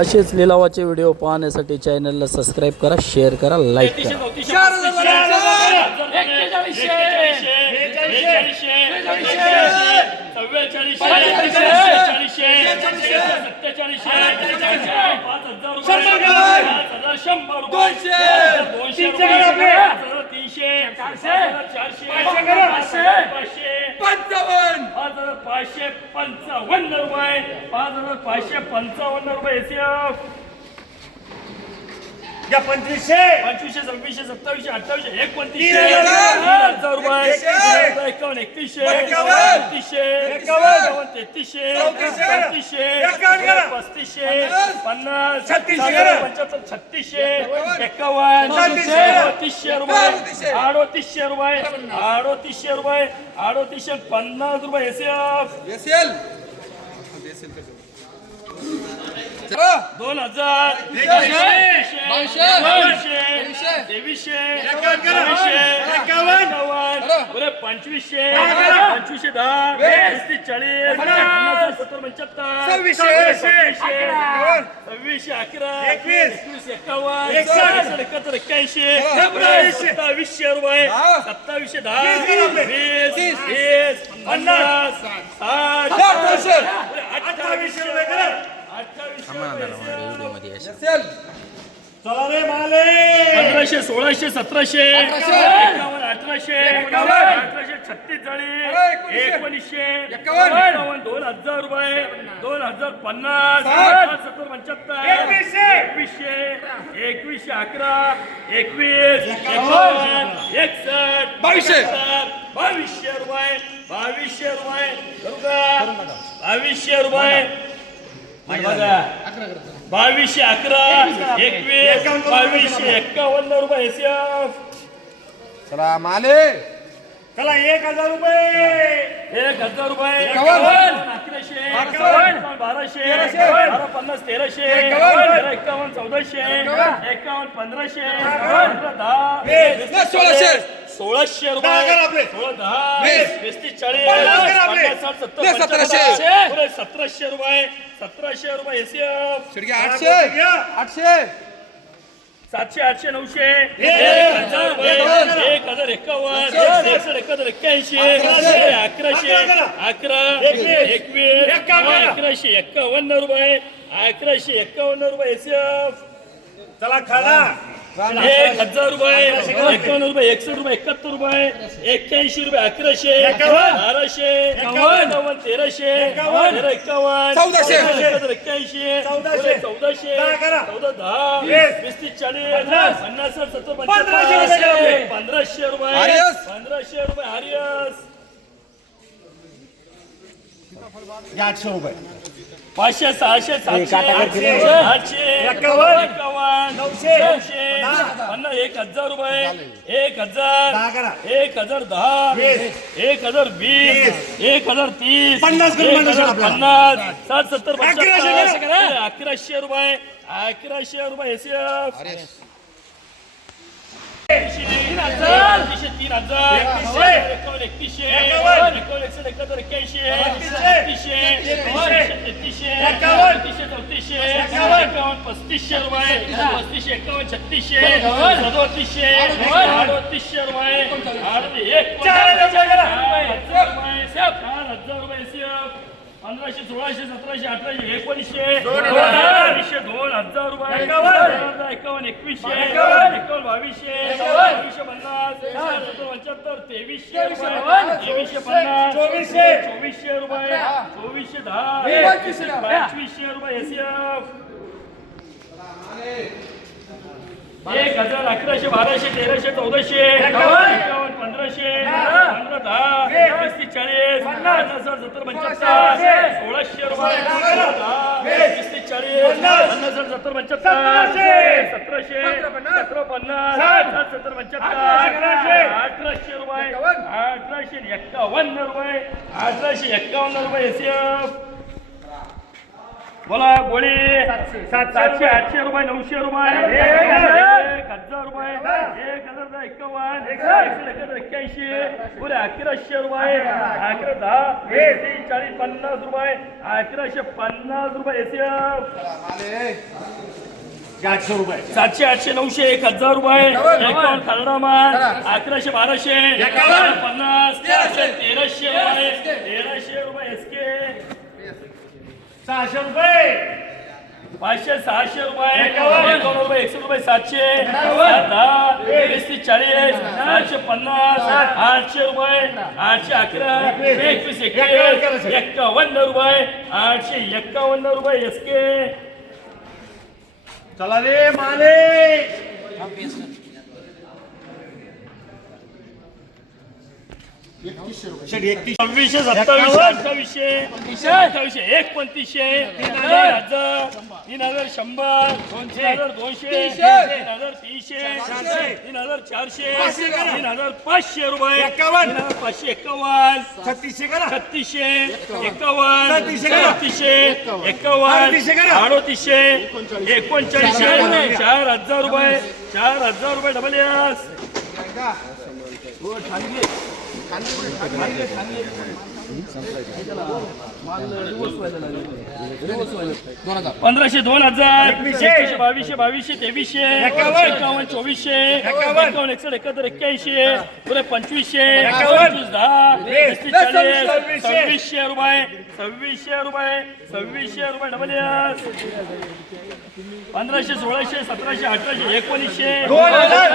असेच लिलावाचे व्हिडिओ पाहण्यासाठी चॅनलला सबस्क्राईब करा शेअर करा लाईक करा. तीनशे. चारशे पाचशे पाचशे पंचावन्न पाच हजार पाचशे पंचावन्न रुपये. पाच हजार पाचशे पंचावन्न रुपये. एसीएफ या पंचवीसशे. पंचवीसशे सव्वीसशे सत्तावीसशे अठ्ठावीसशे एकोणतीसशे. हजार. रुपये. एकतीसशे. एकावन्न एकतीसशे. एकावन्न. बत्तीसशे एकावन्न. तेहतीसशे. चौतीसशे. पस्तीसशे. पन्नास. छत्तीसशे. पंच्याहत्तर छत्तीसशे. एकावन्न. अडतीसशे रुपये. अडतीसशे. रुपये. अडतीसशे रुपये. अडतीसशे पन्नास रुपये. एसीएफ एसएल दोन हजार तेवीसशे. पंचवीसशे. पंचवीसशे दहा. पस्तीस चाळीस. सत्तर पंच्याहत्तर. सव्वीसशे. अकरा. एकवीस. एकवीस. एकसष्ट. एकाहत्तर एक्क्याऐंशी. सत्तावीसशे रुपये. सत्तावीसशे दहा. वीस. वीस तीस. पन्नास. साठ. अठ्ठावीसशे रुपये. चला रे माले. पंधराशे सोळाशे सतराशे. अठराशे. अठराशे. छत्तीस एकोणीसशे. एकोणीसशे. एकावन्न. दोन हजार रुपये. दोन हजार पन्नास. सत्तर पंच्याहत्तर. एकवीसशे. एकवीसशे. एकवीसशे अकरा. एकवीस. एकसष्ट. बावीसशे. बावीसशे रुपये. बावीसशे रुपये? बावीसशे रुपये. बावीसशे अकरा एकवीस बावीसशे एक्कावन्न रुपये एसीएफ चला माले चला एक हजार रुपये. एक हजार रुपये. अकराशे. एकावन्न. बाराशे. बारा पन्नास तेराशे. एकावन्न. चौदाशे. एकावन्न. एकावन्न पंधराशे. दहा. सोळाशे. सोळाशे रुपये. सोळा दहा वीस. चाळीस पन्नास करा आपले. पन्नास साठ सत्तर वीस, सतराशे. रुपये सतराशे रुपये एसीएफ आठशे आठशे सातशे आठशे नऊशे एक एक हजार एकावन्न. एकसष्ट एकाहत्तर एक्क्याऐंशी अकराशे. अकरा. एकवीस. अकराशे एक्कावन्न रुपये अकराशे एक्कावन्न रुपये एसीएफ चला खाला एक हजार रुपये एकावन्न रुपये एकसष्ट रुपये एकाहत्तर रुपये एक्क्याऐंशी रुपये अकराशे. बाराशे एकावन्न. तेराशे एकावन्न. एकावन्न एक्क्याऐंशी चौदाशे. चौदाशे. चौदा दहा वीस. वीस तीस चाळीस पन्नास. सत्तर पंधराशे रुपये. पंधराशे रुपये आर्यस. रुपये आर्यस आठशे रुपये. पाचशे सहाशे सातशे आठशे आठशे एकावन्न. एकावन्न नऊशे. नऊशे दहा. पन्नास एक हजार रुपये. एक हजार. दहा करा. एक हजार दहा. वीस. एक हजार वीस. एक हजार तीस. पन्नास करून एक पन्नास हजार आपल्याला. पन्नास. सात सत्तर अकराशे पंच्याहत्तर. करा. अकराशे रुपये. अकराशे रुपये एसीएफ तीन हजार. तीन हजार. एकतीसशे. एकावन्न एकतीसशे एकावन्न. बत्तीसशे. एकतीसशे चौतीसशे चौतीसशे एकावन्न. पस्तीसशे रुपये पस्तीसशे एकावन्न छत्तीसशे सदोतीसशे अडोतीसशे रुपये अडती- एक चार हजार करा. हजार रुपये पंधराशे सोळाशे सतराशे अठराशे एकोणीसशे. वीसशे दोन हजार रुपये एकावन्न. एकवीसशे एकावन्न. बावीसशे. बावीसशे पन्नास सत्तर पंच्याहत्तर तेवीसशे तेवीसशे. पन्नास चोवीसशे. चोवीसशे रुपये चोवीसशे दहा. पंचवीसशे रुपये एसीएफ एक हजार अकराशे बाराशे तेराशे चौदाशे पंधराशे दहा. पंधरा चाळीस पन्नास. साठ सत्तर. पंच्याहत्तर सोळाशे रुपये चाळीस पन्नास. सत्तर. पंच्याहत्तर सतराशे सतरा पन्नास. सत्तर पंच्याहत्तर अठराशे. रुपये. अठराशे एक्कावन्न रुपये अठराशे एक्कावन्न रुपये एसीएफ बोला गोळी. सातशे आठशे रुपये नऊशे रुपये एक हजार रुपये एक हजार एक्कावन्न एकशे एक्क्याऐंशी. पुरे अकराशे रुपये अकरा दहा तीस चाळीस पन्नास रुपये अकराशे पन्नास रुपये रुपये. सातशे आठशे नऊशे एक हजार रुपये. एकावन्न खरडा माल अकराशे बाराशे. पन्नास तेराशे रुपये तेराशे रुपये एसके. सहाशे रुपये. पाचशे सहाशे रुपये. एकावन्न रुपये एकशे रुपये सातशे. सात दहा तीस चाळीस. सातशे पन्नास. आठशे रुपये. आठशे अकरा. एकवीस. एकवीस एक्कावन्न रुपये. आठशे एक्कावन्न रुपये एसके. चला रे माले सव्वीसशे सत्तावीसशे अठ्ठावीसशे अठ्ठावीसशे एक पंचवीसशे तीन हजार तीन हजार शंभर. तीन हजार दोनशे. तीन हजार तीनशे. तीन हजार चारशे. तीन हजार पाचशे रुपये. एक्कावन्न. तीन हजार पाचशे एक्कावन्न छत्तीसशे करा. छत्तीसशे करा. छत्तीसशे एक्कावन्न अडतीसशे एकोणचाळीसशे चार हजार. रुपये. चार हजार रुपये डबल एस पंधराशे दोन हजार एकवीसशे. बावीसशे बावीसशे तेवीसशे एकावन्न. चोवीसशे एकावन्न. एकसष्ट एकाहत्तर एक्क्याऐंशी पुरे पंचवीसशे. पंचवीस दहा चाळीस सव्वीसशे. रुपये सव्वीसशे रुपये सव्वीसशे रुपये डबल पंधराशे सोळाशे सतराशे अठराशे एकोणीसशे. दोन हजार.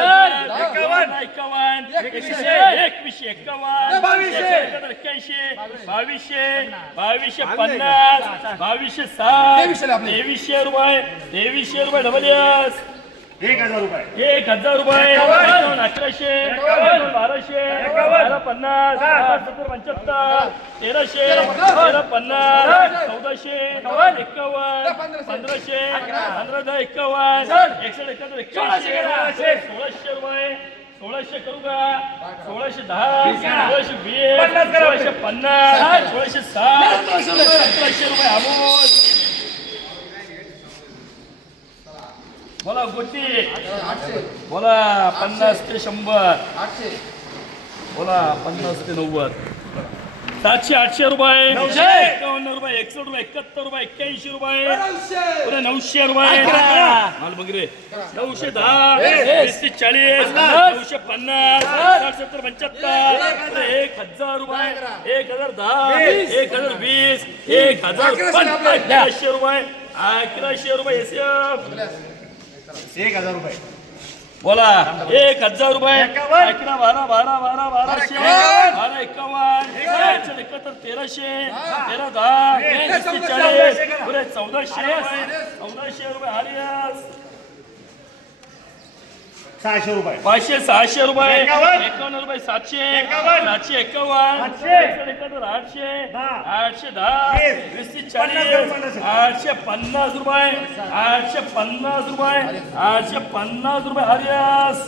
एकावन्न. एकावन्न. एकवीसशे. एकवीसशे एकावन्न. एक्क्याऐंशी. बावीसशे. बावीसशे पन्नास. बावीसशे सात तेवीसशे रुपये. तेवीसशे रुपये डबल एस एक हजार रुपये. एक हजार रुपये. अकराशे एकावन्न. बाराशे बारा पन्नास सत्तर पंच्याहत्तर तेराशे तेरा पन्नास चौदाशे एकावन्न. पंधराशे. पंधरा दहा एकावन्न एकशे एकाहत्तर सोळाशे रुपये सोळाशे करू का? सोळाशे दहा सोळाशे वीस. सोळाशे पन्नास सोळाशे साठ सतराशे रुपये अमोल. बोला गोटी बोला पन्नास ते शंभर. बोला पन्नास ते नव्वद. सातशे आठशे रुपये. नऊशे. एकावन्न रुपये एकसष्ट रुपये एकाहत्तर रुपये एक्क्याऐंशी रुपये. नऊशे. रुपये. माल मग रे. नऊशे दहा. ते चाळीस. नऊशे पन्नास. साठ सत्तर पंच्याहत्तर. एक हजार. रुपये. एक हजार दहा. एक हजार वीस. एक हजार पन्नास. अकराशे रुपये. अकराशे रुपये एसीएफ एक हजार रुपये. बोला. एक हजार रुपये. अकरा बारा बारा बारा बाराशे बारा एकावन्न. एकशे एकाहत्तर तेराशे. तेरा दहा. चाळीस. पुरे चौदाशे. चौदाशे रुपये. आर्यस सहाशे रुपये पाचशे सहाशे रुपये एकावन्न. एकावन्न रुपये सातशे एकावन्न. सातशे एकावन्न आठशे. एकाहत्तर आठशे दहा. आठशे दहा वीस. वीस ते पन्नास चाळीस पन्नास. आठशे पन्नास रुपये आठशे पन्नास रुपये आठशे पन्नास रुपये आर्यस